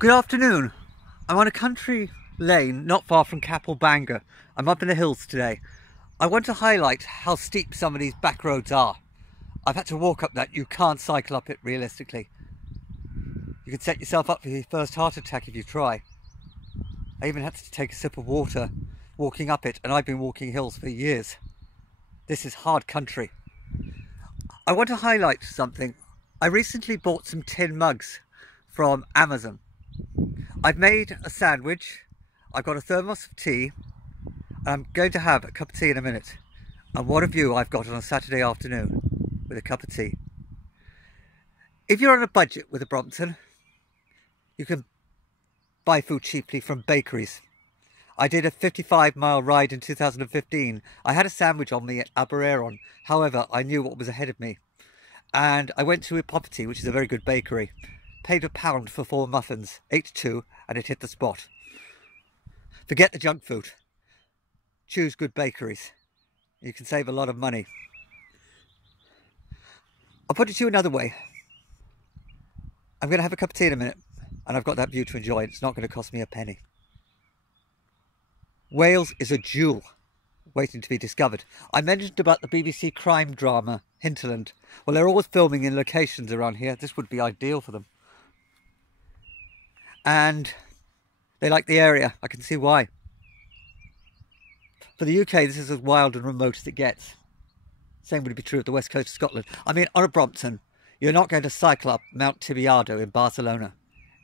Good afternoon. I'm on a country lane not far from Capel Bangor. I'm up in the hills today. I want to highlight how steep some of these back roads are. I've had to walk up that. You can't cycle up it realistically. You could set yourself up for your first heart attack if you try. I even had to take a sip of water walking up it, and I've been walking hills for years. This is hard country. I want to highlight something. I recently bought some tin mugs from Amazon. I've made a sandwich, I've got a thermos of tea, and I'm going to have a cup of tea in a minute. And what a view I've got on a Saturday afternoon with a cup of tea. If you're on a budget with a Brompton, you can buy food cheaply from bakeries. I did a 55-mile ride in 2015. I had a sandwich on me at Abereron. However, I knew what was ahead of me. And I went to a property, which is a very good bakery. Paid £1 for 4 muffins, ate 2, and it hit the spot. Forget the junk food. Choose good bakeries. You can save a lot of money. I'll put it to you another way. I'm going to have a cup of tea in a minute, and I've got that view to enjoy. It's not going to cost me a penny. Wales is a jewel waiting to be discovered. I mentioned about the BBC crime drama Hinterland. Well, they're always filming in locations around here. This would be ideal for them. And they like the area. I can see why. For the UK, this is as wild and remote as it gets. Same would be true of the west coast of Scotland. I mean, on a Brompton, you're not going to cycle up Mount Tibiado in Barcelona.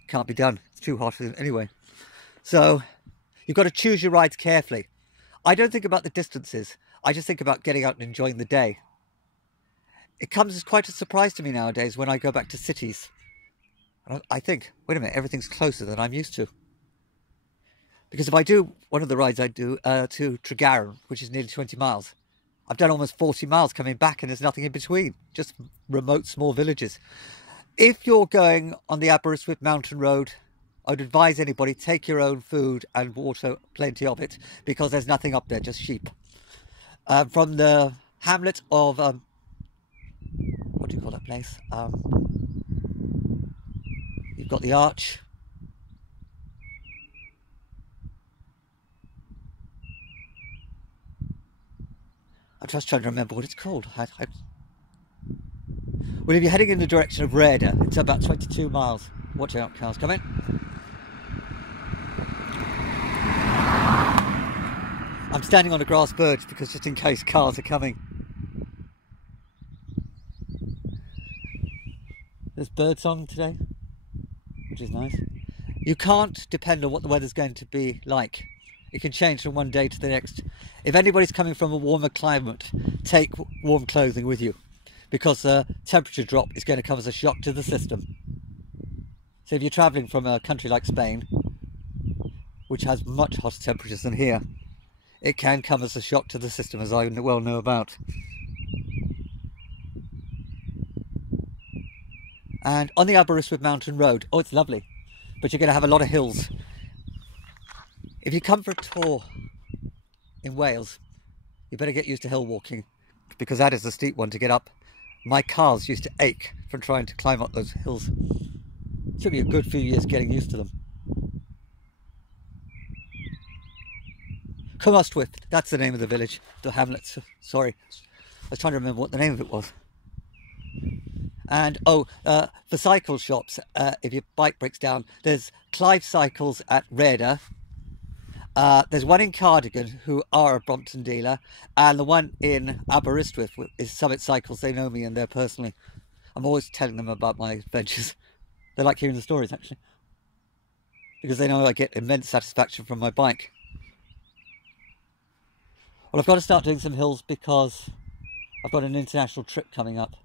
Can't be done. It's too hot anyway. So you've got to choose your rides carefully. I don't think about the distances. I just think about getting out and enjoying the day. It comes as quite a surprise to me nowadays when I go back to cities. I think, wait a minute, everything's closer than I'm used to. Because if I do one of the rides I do to Tregaron, which is nearly 20 miles, I've done almost 40 miles coming back and there's nothing in between, just remote small villages. If you're going on the Aberystwyth Mountain Road, I would advise anybody, take your own food and water, plenty of it, because there's nothing up there, just sheep. From the hamlet of, what do you call that place? You've got the arch. I'm just trying to remember what it's called. Well, if you're heading in the direction of Reda, it's about 22 miles. Watch out, cars coming. I'm standing on a grass verge because just in case cars are coming. There's birdsong today, which is nice. You can't depend on what the weather's going to be like. It can change from one day to the next. If anybody's coming from a warmer climate, take warm clothing with you, because the temperature drop is going to come as a shock to the system. So if you're travelling from a country like Spain, which has much hotter temperatures than here, it can come as a shock to the system, as I well know about. And on the Aberystwyth Mountain Road, oh, it's lovely, but you're going to have a lot of hills. If you come for a tour in Wales, you better get used to hill walking, because that is a steep one to get up. My calves used to ache from trying to climb up those hills. It took me a good few years getting used to them. Cwmastwyth, that's the name of the village, the hamlet. Sorry, I was trying to remember what the name of it was. And oh, for cycle shops, if your bike breaks down, there's Clive Cycles at Reda. There's one in Cardigan, who are a Brompton dealer, and the one in Aberystwyth is Summit Cycles. They know me and they're personally. I'm always telling them about my adventures. They like hearing the stories, actually, because they know I get immense satisfaction from my bike. Well, I've got to start doing some hills because I've got an international trip coming up,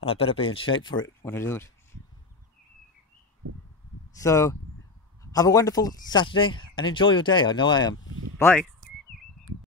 and I better be in shape for it when I do it. So have a wonderful Saturday and enjoy your day. I know I am. Bye.